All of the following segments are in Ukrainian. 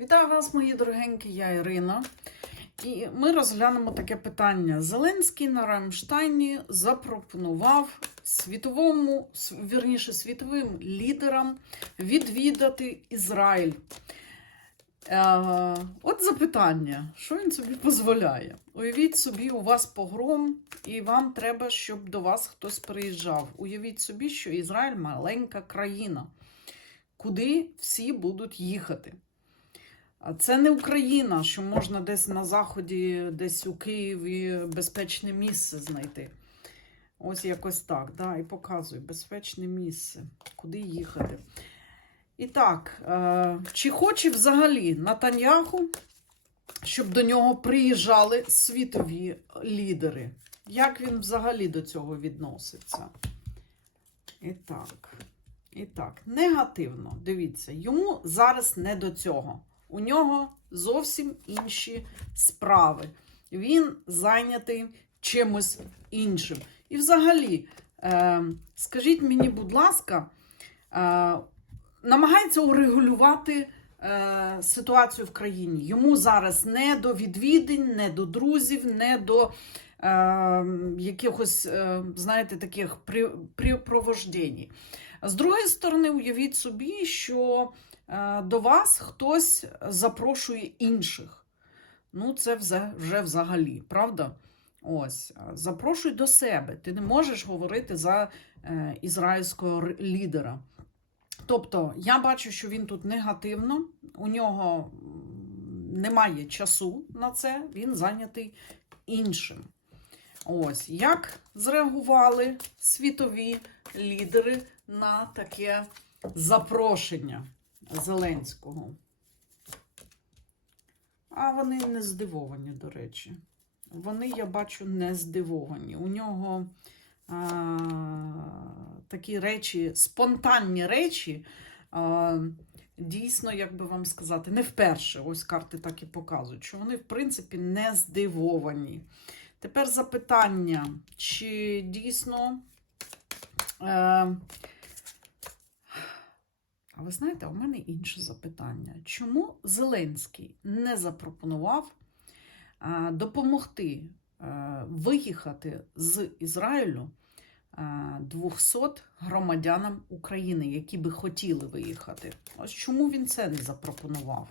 Вітаю вас, мої дорогенькі, я Ірина. І ми розглянемо таке питання. Зеленський на Рамштайні запропонував світовому, вірніше, світовим лідерам відвідати Ізраїль. Е, от запитання, що він собі дозволяє? Уявіть собі, у вас погром, і вам треба, щоб до вас хтось приїжджав. Уявіть собі, що Ізраїль маленька країна, куди всі будуть їхати. Це не Україна, що можна десь на заході, десь у Києві безпечне місце знайти. Ось якось так. Да, і показую безпечне місце, куди їхати. І так, е, чи хоче взагалі Натаньяху, щоб до нього приїжджали світові лідери? Як він взагалі до цього відноситься? І так, і так, негативно. Дивіться, йому зараз не до цього. У нього зовсім інші справи. Він зайнятий чимось іншим. І взагалі, е, скажіть мені, будь ласка, е, намагається урегулювати е, ситуацію в країні. Йому зараз не до відвідин, не до друзів, не до якихось, знаєте, таких при, припровождень. З другої сторони, уявіть собі, що до вас хтось запрошує інших. Ну, це вже, вже взагалі, правда? Ось, е, запрошуй до себе. Ти не можеш говорити за е, ізраїльського лідера. Тобто, я бачу, що він тут негативно, у нього немає часу на це, він зайнятий іншим. Ось як зреагували світові лідери на таке запрошення Зеленського. А вони не здивовані, до речі. Вони, я бачу, не здивовані. У нього а, такі речі, спонтанні речі, а, дійсно, як би вам сказати, не вперше. Ось карти так і показують, що вони, в принципі, не здивовані. Тепер запитання, чи дійсно. Е, а ви знаєте, у мене інше запитання. Чому Зеленський не запропонував е, допомогти е, виїхати з Ізраїлю е, 200 громадянам України, які би хотіли виїхати? Ось чому він це не запропонував?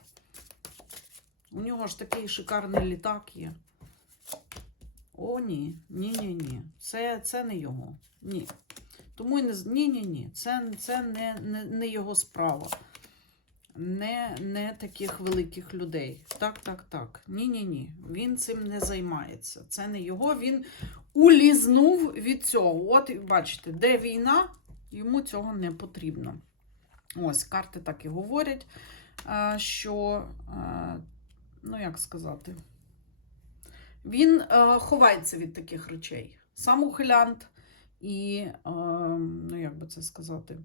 У нього ж такий шикарний літак є. О, ні, ні, ні, ні. Це, це не його. Ні. Тому і не ні, ні, ні. Це, це не, не, не його справа. Не, не таких великих людей. Так, так, так. Ні, ні. Він цим не займається. Це не його. Він улізнув від цього. От, бачите, де війна, йому цього не потрібно. Ось, карти так і говорять, що, ну як сказати, він е, ховається від таких речей. Сам ухилянт і, е, ну як би це сказати,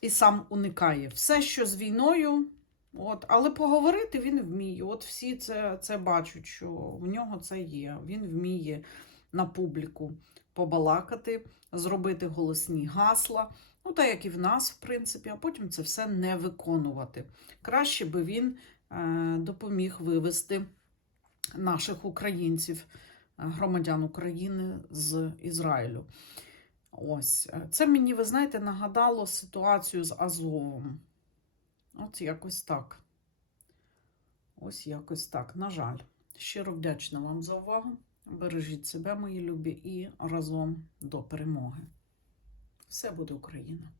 і сам уникає. Все, що з війною, от, але поговорити він вміє. От всі це, це бачать, що в нього це є. Він вміє на публіку побалакати, зробити голосні гасла. Ну, так як і в нас, в принципі, а потім це все не виконувати. Краще би він е, допоміг вивести наших українців, громадян України з Ізраїлю. Ось е, це мені, ви знаєте, нагадало ситуацію з Азовом. От якось так. Ось якось так. На жаль, щиро вдячна вам за увагу. Бережіть себе, мої любі, і разом до перемоги. Все буде Україна!